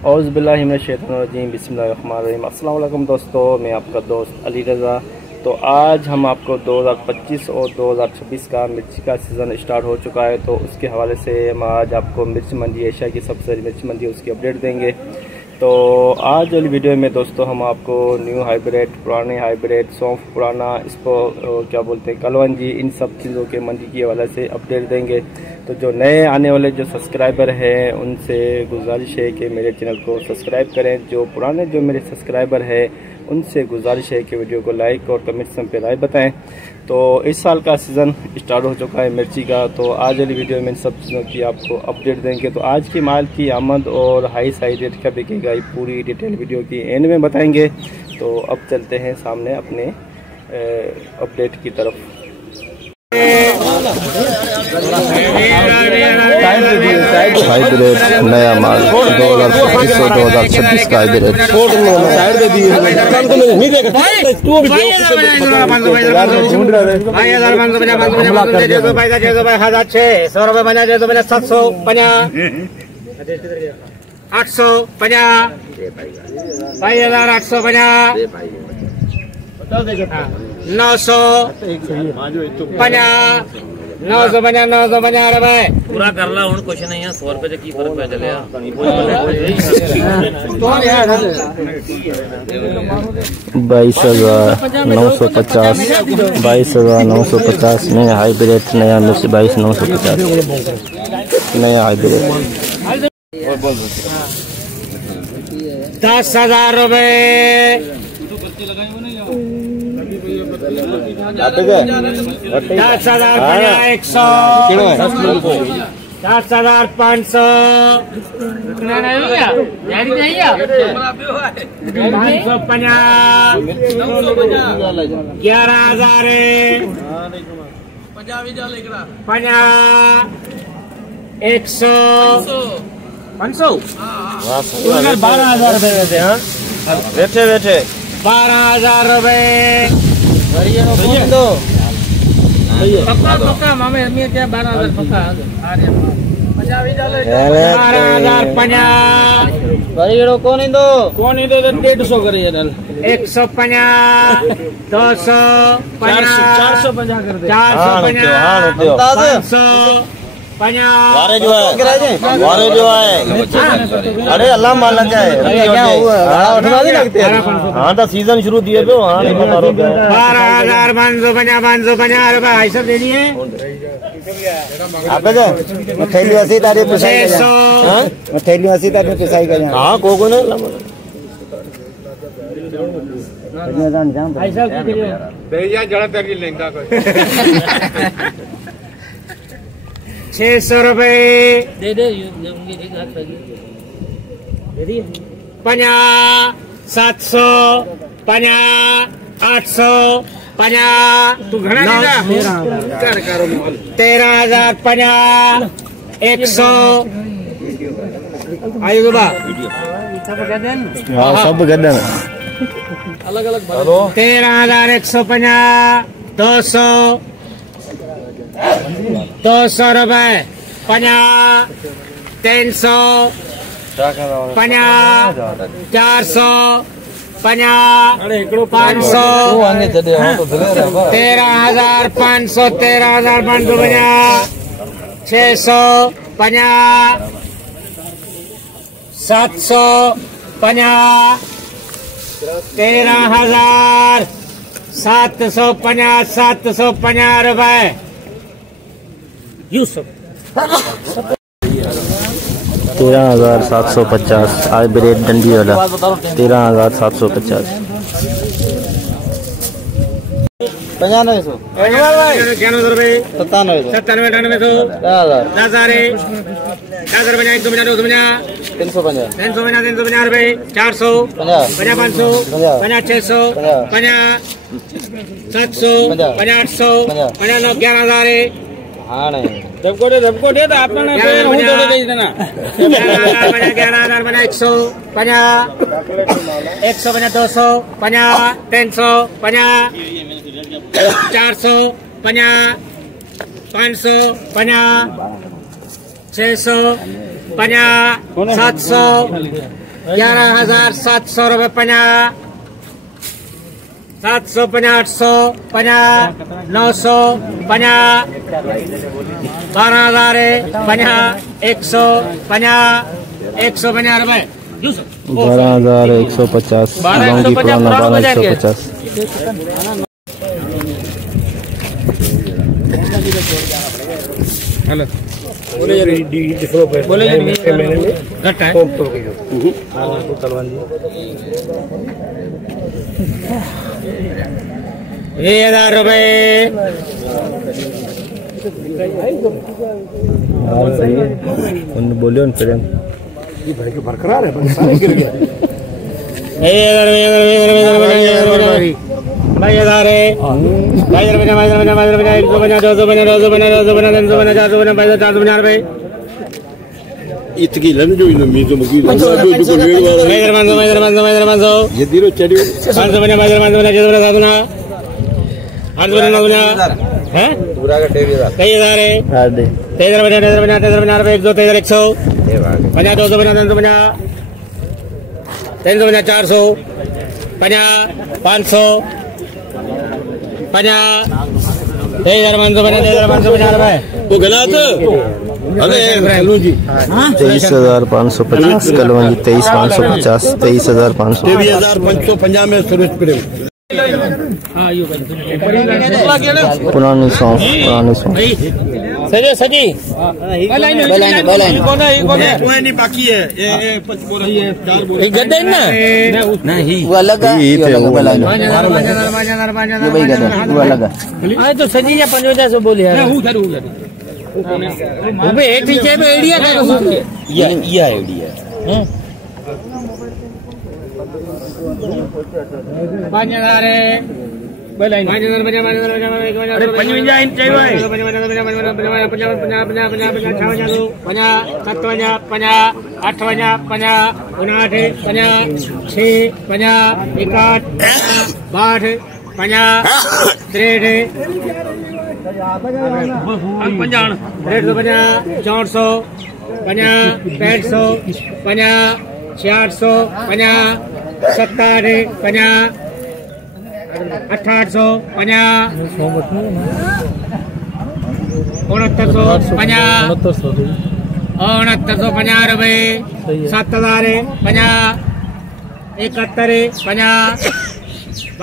औज़ुबिल्लाहि मिनश्शैतानिर्रजीम बिस्मिल्लाहिर्रहमानिर्रहीम। अस्सलाम वालेकुम दोस्तों, मैं आपका दोस्त अली रज़ा। तो आज हम आपको 2025 और 2026 का मिर्ची का सीज़न स्टार्ट हो चुका है, तो उसके हवाले से हम आज आपको मिर्च मंडी, एशिया की सबसे बड़ी मिर्च मंडी, उसकी अपडेट देंगे। तो आज वाली वीडियो में दोस्तों हम आपको न्यू हाइब्रिड, पुराने हाइब्रिड, सौंफ पुराना, इसको क्या बोलते हैं, कलवंजी, इन सब चीज़ों के मंडी के हवाले से अपडेट देंगे। तो जो नए आने वाले जो सब्सक्राइबर हैं उनसे गुजारिश है कि मेरे चैनल को सब्सक्राइब करें। जो पुराने जो मेरे सब्सक्राइबर हैं उनसे गुजारिश है कि वीडियो को लाइक और कमेंट्स में राय बताएं। तो इस साल का सीज़न स्टार्ट हो चुका है मिर्ची का, तो आज वाली वीडियो में इन सब चीज़ों की आपको अपडेट देंगे। तो आज की माल की आमद और हाई रेट का बिकेगा, ये पूरी डिटेल वीडियो की एंड में बताएंगे। तो अब चलते हैं सामने अपने अपडेट की तरफ। हाइब्रिड नया माल 2025 और 2026 का हाइब्रिड 950 भाई पूरा कर ला हूं, कुछ नहीं है। 100 रुपए की फर्क पे चले 22,950 22,950 नया हाइब्रिड, नया मिर्च 22,950 नया हाइब्रिड। 10,000 रुपए 10,000 100 10,500 12,000 रुपए बैठे बैठे 12,000 रुपए पक्का मामे क्या 12,000 पक्का 12,050 कौन इंदो 150 करे 150 250 450 कर दे 450 वारे जो है अरे अल्लाह माला क्या है हाँ तो सीजन शुरू दिए पे 12,550 रुपए ऐसा दे दिए। थैली 80 तारीख थैली 80 तारीख पिसाई का हाँ को ने ऐसा जड़ा तरी लेंगा 600 रुपए दे दे 50 700 50 800 50 तू घना 13,000 50 100 आयु बाबा सब गदन अलग अलग 13,150 200 रुपए 50 300 50 400 50 500 13,500 13,550 600 50 700 50 13,750 750 रुपए यूसुफ 13,750 हाइब्रिड डंडी वाला 13,750 9500 रुपए 97 97 10,000 350 रुपए 400 50 500 50 600 50 700 50 800 50 11,000 हाँ नहीं सबको दे तो आपने 11,000 100 50 150 200 50 300 50 400 50 500 50 600 50 700 11,700 रुपए 50, 750, 800, 50, 900, 50, 12,000 50, 100, 50, 150 रुपए। 12,150 लौंगी पुराना 12,150। हेलो बोले बोले घट है 1,000 रुपए। बोलियो न प्रेम बरकरार है सारे गिर गया। इतकी लन जो मी तो मगी ये दिरो चढ़ियो है पूरा का 13,000 कई हजार है 13,000 100 50 250 350 400 50 500 50 13,550 रुपए वो गलत अरे जी 23,550 कलवंजी 23,550 23,550 23,550 में सर्विस प्रेम पुरानी सॉन्ग सजी सजी नहीं बाकी है गद्दे ना नहीं वो अलग है ये वो अलग है तो सजी या 55 बोले यार वो एक टीचे में आइडिया का ये आइडिया 5,000 है 5,000 अरे 55 इंच चाहिए भाई 6,950 रुपए 7,000 50 71 50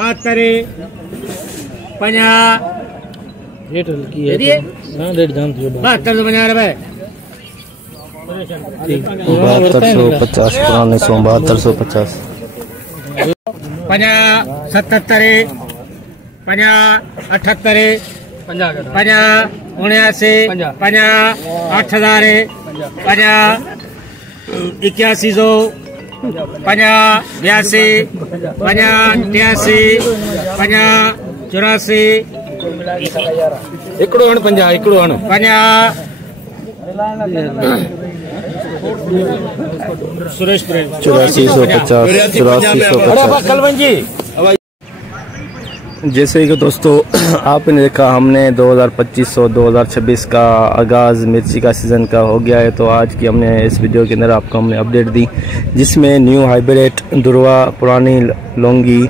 72 50 रेट की है रेट जान 7250 रुपए 7250 पुराने 7250 50 77 50 78 50 79 50 8,000 50 8100 50 82 50 83 50 84 एकड़ो हण 50 एकड़ो हण 50 सुरेश 8450 कलवंजी। जैसे कि दोस्तों आपने देखा हमने 2025 और 2026 का आगाज़ मिर्ची का सीज़न का हो गया है। तो आज की हमने इस वीडियो के अंदर आपको हमने अपडेट दी जिसमें न्यू हाइब्रिड दुर्वा पुरानी लौंगी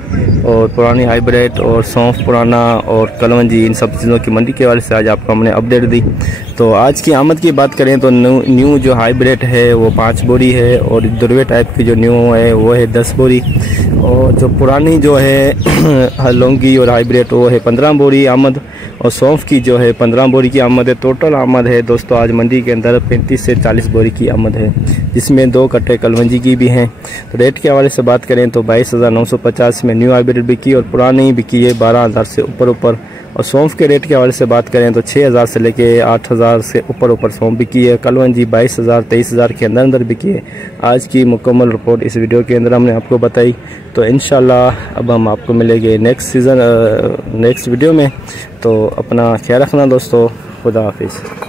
और पुरानी हाइब्रिड और सौंफ पुराना और कलवंजी इन सब चीज़ों की मंडी के वाले से आज आपको हमने अपडेट दी। तो आज की आमद की बात करें तो न्यू जो हाइब्रिड है वो 5 बोरी है और दुर्वे टाइप की जो न्यू है वो है 10 बोरी और जो पुरानी जो है लौंगी और हाइब्रिड वो है 15 बोरी आमद और सौंफ की जो है 15 बोरी की आमद है। टोटल आमद है दोस्तों आज मंडी के अंदर 35 से 40 बोरी की आमद है जिसमें 2 कट्टे कलवंजी की भी हैं। तो रेट के हवाले से बात करें तो 22,950 में न्यू हाइब्रिड बिकी और पुरानी बिकी है 12,000 से ऊपर और सौंफ के रेट के हवाले से बात करें तो 6,000 से लेके 8,000 से ऊपर सौंफ बिकी है। कलवंजी 22,000 23,000 के अंदर बिकी है। आज की मुकम्मल रिपोर्ट इस वीडियो के अंदर हमने आपको बताई। तो इंशाल्लाह अब हम आपको मिलेंगे नेक्स्ट वीडियो में। तो अपना ख्याल रखना दोस्तों, खुदा हाफिज़।